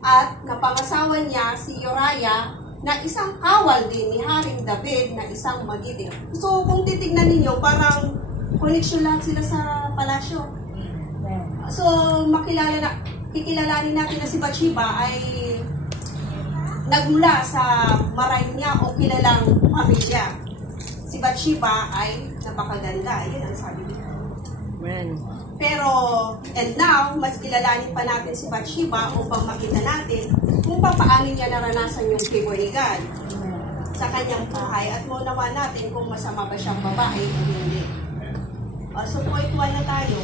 at napangasawa niya si Uriah na isang kawal din ni Haring David na isang magiting. So kung titignan ninyo, parang connection lahat sila sa palasyo. So kikilalanin natin na si Bathsheba ay nagmula sa maray niya o kilalang pamilya. Si Bathsheba ay napakaganda. Yun ang sabi niya. Pero, and now, mas kilalanin pa natin si Bathsheba upang makita natin kung paano niya naranasan yung favor ni God sa kanyang buhay at maunawa natin kung masama ba siyang babae o hindi. So, point 1 na tayo.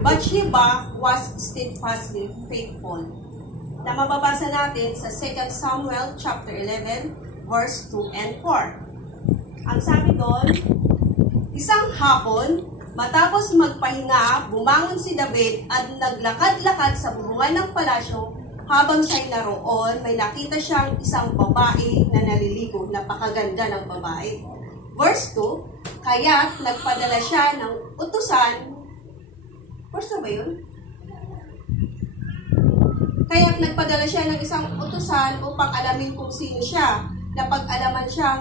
Bathsheba was steadfastly faithful. Na mababasa natin sa 2 Samuel chapter 11, verse 2 and 4. Ang sabi doon, isang hapon, matapos magpahinga, bumangon si David at naglakad-lakad sa bubungan ng palasyo. Habang siya'y naroon, may nakita siyang isang babae na naliligo. Napakaganda ng babae. Verse 2, kaya't nagpadala siya ng utusan. Verse 2 ba yun? Kaya't nagpadala siya ng isang utusan upang alamin kung sino siya. Napag-alaman siya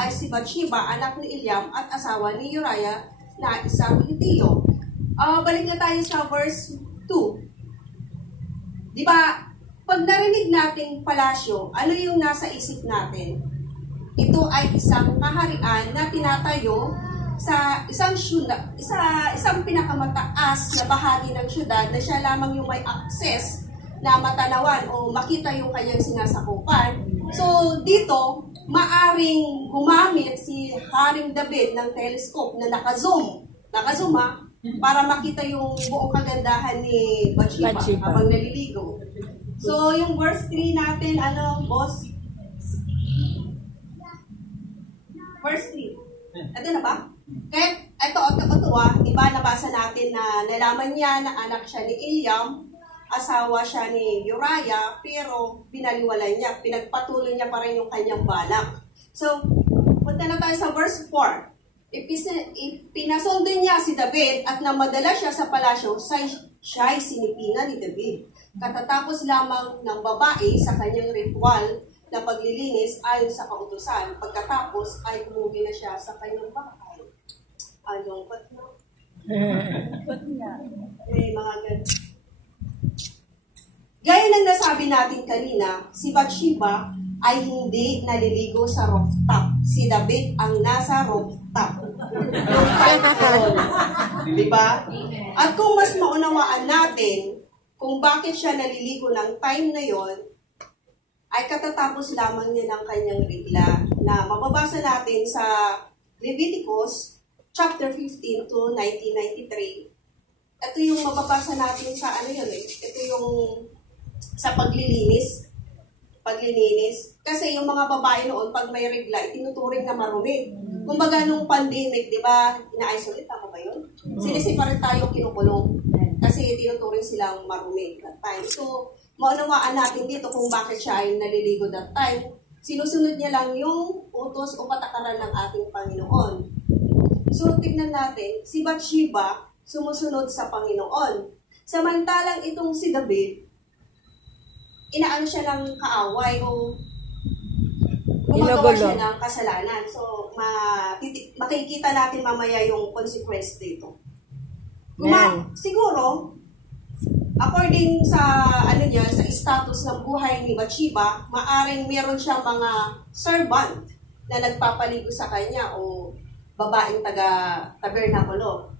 ay si Bathsheba, anak ni Eliam at asawa ni Uriah na isang Hitiyo. Balik na tayo sa verse 2. Di ba, pag narinig nating palasyo, ano yung nasa isip natin? Ito ay isang kaharian na tinatayo sa isang pinakamataas na bahagi ng syudad na siya lamang yung may access na matanawan o makita yung kanyang sinasakupan. So, dito, maaring gumamit si Haring David ng telescope na naka-zoom para makita yung buong kagandahan ni Bathsheba habang naliligo. So, yung verse 3 natin, boss? Verse 3. Ito na ba? Kaya, ito, diba, nabasa natin na nalaman niya na anak siya ni Eliam, asawa siya ni Uriah, pero binaliwalay niya, pinagpatuloy niya pa rin yung kanyang balak. So, punta na tayo sa verse 4. Ipinasundo niya si David at namadala siya sa palasyo, siya'y sinipingan ni David. Katatapos lamang ng babae sa kanyang ritual na paglilinis ayon sa kautusan. Pagkatapos ay umuwi na siya sa kanyang bahay. Anong ba't na? May mga ganun. Gaya ng nasabi natin kanina, si Bathsheba ay hindi naliligo sa rooftop. Si David ang nasa rooftop. Diba? At kung mas maunawaan natin kung bakit siya naliligo ng time na yon, ay katatapos lamang niya ng kanyang regla na mababasa natin sa Leviticus chapter 15 to 1993. Ito yung mababasa natin sa ito yung sa paglilinis. Kasi yung mga babae noon, pag may regla, itinuturing na marumi. Kumbaga nung pandemic, di ba, ina-isolate, tama ba yun? Sinisiparit tayo kinukulong. Kasi tinuturing silang marumi that time. So, maunawaan natin dito kung bakit siya ay naliligo that time. Sinusunod niya lang yung utos o patakaran ng ating Panginoon. So, tignan natin, si Bathsheba sumusunod sa Panginoon. Samantalang itong si David, inaano siya ng kaaway o gumagawa siya ng kasalanan. So, makikita natin mamaya yung consequence dito. Siguro, according sa sa status ng buhay ni Bathsheba, maaring meron siyang mga servant na nagpapaligo sa kanya o babaeng taga-tabernakulo.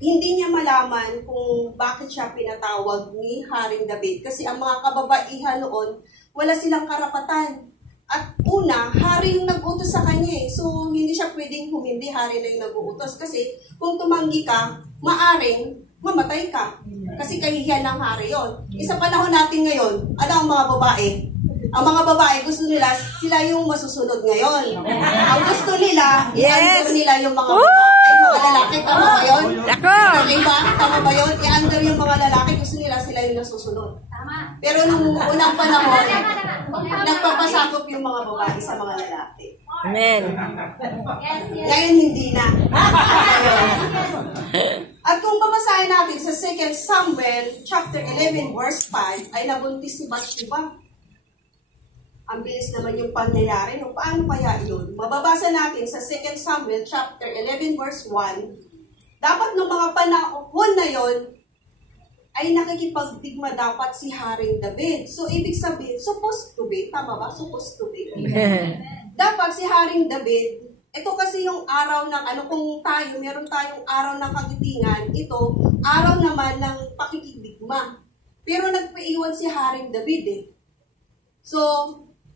Hindi niya malaman kung bakit siya pinatawag ni Haring David. Kasi ang mga kababaihan noon, wala silang karapatan. At una, hari yung nag-utos sa kanya eh. So, hindi siya pwedeng humindi, hari na yung nag-uutos. Kasi kung tumanggi ka, maaring mamatay ka. Kasi kahihiyan ng hari yon. Sa panahon natin ngayon, ano ang mga babae? Ang mga babae, gusto nila, sila yung masusunod ngayon. Ang gusto nila, i-under nila yung mga babae, mga lalaki. Tama ba yun? Diba? Tama ba yun? I-under yung mga lalaki, gusto nila, sila yung nasusunod. Pero nung unang panahon, nagpapasakop yung mga babae sa mga lalaki. Amen. Ngayon hindi na. At kung babasahin natin sa 2 Samuel chapter 11 verse 5, ay nabuntis si Bathsheba. Ang bilis naman yung pangyayari. No? Paano kaya yun? Mababasa natin sa 2 Samuel chapter 11 verse 1, dapat ng mga panahon na yon ay nakikipagdigma dapat si Haring David. So, ibig sabihin, supposed to be, tama ba? Supposed to be. Dapat si Haring David, ito kasi yung araw ng, kung tayo, meron tayong araw ng kagitingan, ito, araw naman ng pakikidigma. Pero nagpaiwan si Haring David eh. So,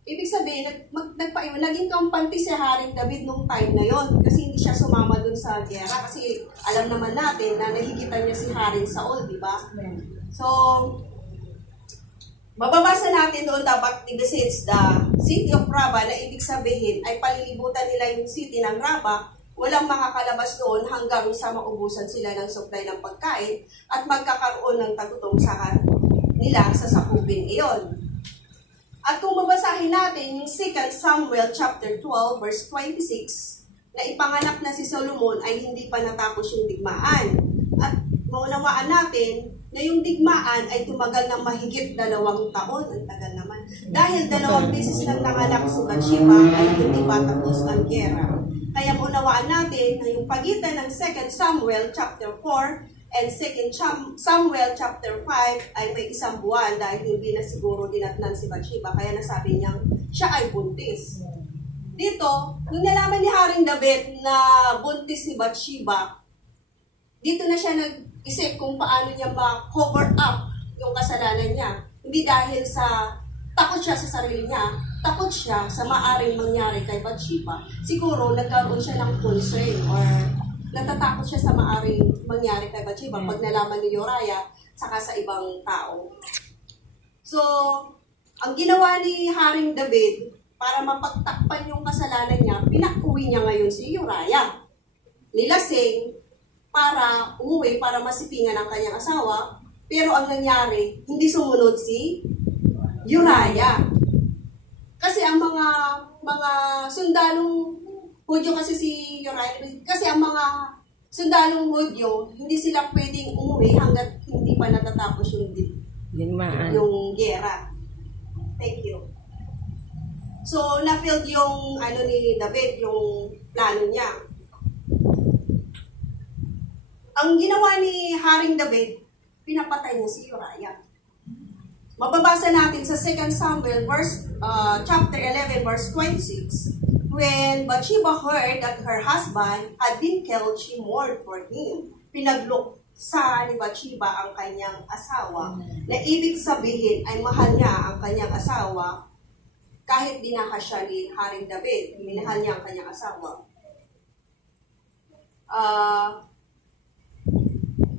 ibig sabihin, nagpaiwan, naging kampante si Haring David nung time na yon kasi hindi siya sumama dun sa gera. Kasi alam naman natin na nahigitan niya si Haring Saul, di ba? So, mababasa natin doon dapat i-besiege the city of Raba na ibig sabihin ay palilibutan nila yung city ng Raba, walang makakalabas doon hanggang sa maubusan sila ng supply ng pagkain at magkakaroon ng tagutom sa nila sa sakupin iyon. At kung babasahin natin yung 2 Samuel chapter 12 verse 26, na ipanganak na si Solomon ay hindi pa natapos yung digmaan. At maunawaan natin na yung digmaan ay tumagal ng mahigit 2 taon. Ang tagal naman. Dahil 2 beses nang nanganak si Bathsheba ay hindi pa tapos ang gera. Kaya maunawaan natin na yung pagitan ng 2 Samuel chapter 4 and 2 Samuel chapter 5 ay may 1 buwan dahil hindi na siguro dinatnan si Bathsheba. Kaya nasabi niyang siya ay buntis. Dito, nung nalaman ni Haring David na buntis si Bathsheba, dito na siya nag-isip kung paano niya ma-cover up yung kasalanan niya. Hindi dahil sa takot siya sa sarili niya, takot siya sa maaring mangyari kay Bathsheba. Siguro nagkaroon siya ng concern or natatakot siya sa maaring mangyari kay Bathsheba pag nalaman ni Uriah saka sa ibang tao. So, ang ginawa ni Haring David para mapagtakpan yung kasalanan niya, pinakuwi niya ngayon si Uriah. Nilasing para umuwi, para masipingan ang kanyang asawa, pero ang nangyari, hindi sumunod si Uriah. Kasi ang mga sundalong Hudyo kasi si Uriah, kasi ang mga sundalong Hudyo, hindi sila pwedeng umuwi hanggat hindi pa natatapos yung gera. Thank you. So, na-filled yung ni David, yung plano niya. Ang ginawa ni Haring David, pinapatay niya si Uriah. Mababasa natin sa 2 Samuel chapter 11 verse 26. When Bathsheba heard that her husband had been killed, she mourned for him. Pinagluksa ni Bathsheba ang kanyang asawa, na ibig sabihin ay mahal niya ang kanyang asawa kahit dinaka siya ni Haring David. Minahal niya ang kanyang asawa.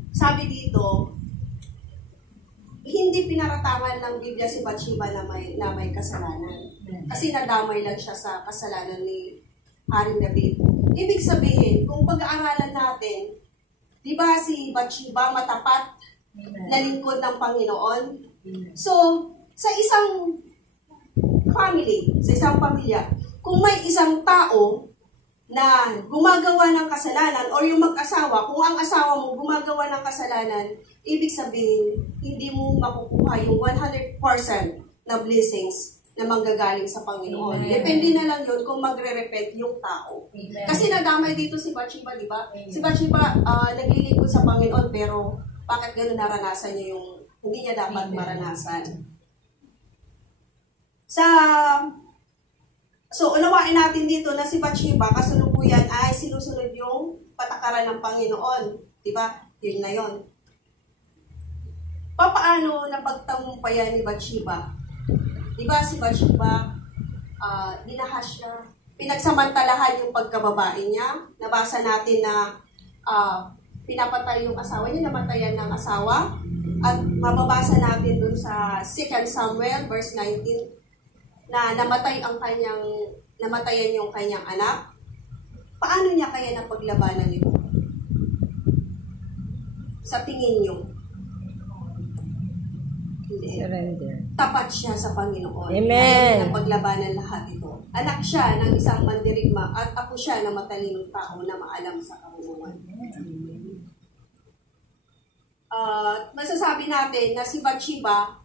Sabi dito, hindi pinaratangan ng Biblia si Bathsheba na may kasalanan. Kasi nadamay lang siya sa kasalanan ni Haring David. Ibig sabihin, kung pag-aaralan natin, di ba si Bathsheba matapat na lingkod ng Panginoon? So, sa isang family, sa isang pamilya, kung may isang tao na gumagawa ng kasalanan or yung mag-asawa, kung ang asawa mo gumagawa ng kasalanan, ibig sabihin, hindi mo makukuha yung 100% na blessings na manggagaling sa Panginoon. Amen. Depende na lang yun kung magre-repent yung tao. Amen. Kasi nadamay dito si Bathsheba, di ba? Si Bathsheba naglilingkod sa Panginoon, pero bakit gano'n naranasan niya yung hindi niya dapat maranasan? So, unawain natin dito na si Bathsheba, kasalukuyan ay sinusunod yung patakaran ng Panginoon. Di ba? Yun na yun. Paano napagtagumpayan ni Bathsheba? Di ba si Bathsheba, dinahas siya, pinagsamantalahan yung pagkababae niya. Nabasa natin na pinapatay yung asawa niya, namatayan ng asawa. At mababasa natin dun sa 2 Samuel verse 19 na namatayan yung kanyang anak. Paano niya kaya napaglabanan ito? Sa tingin niyo? Hindi. Surrender. Tapat siya sa Panginoon. Amen. Ayaw niya paglabanan lahat ito. Anak siya ng isang mandirigma at ako siya ng matalinong tao na maalam sa karunungan. Masasabi natin na si Bathsheba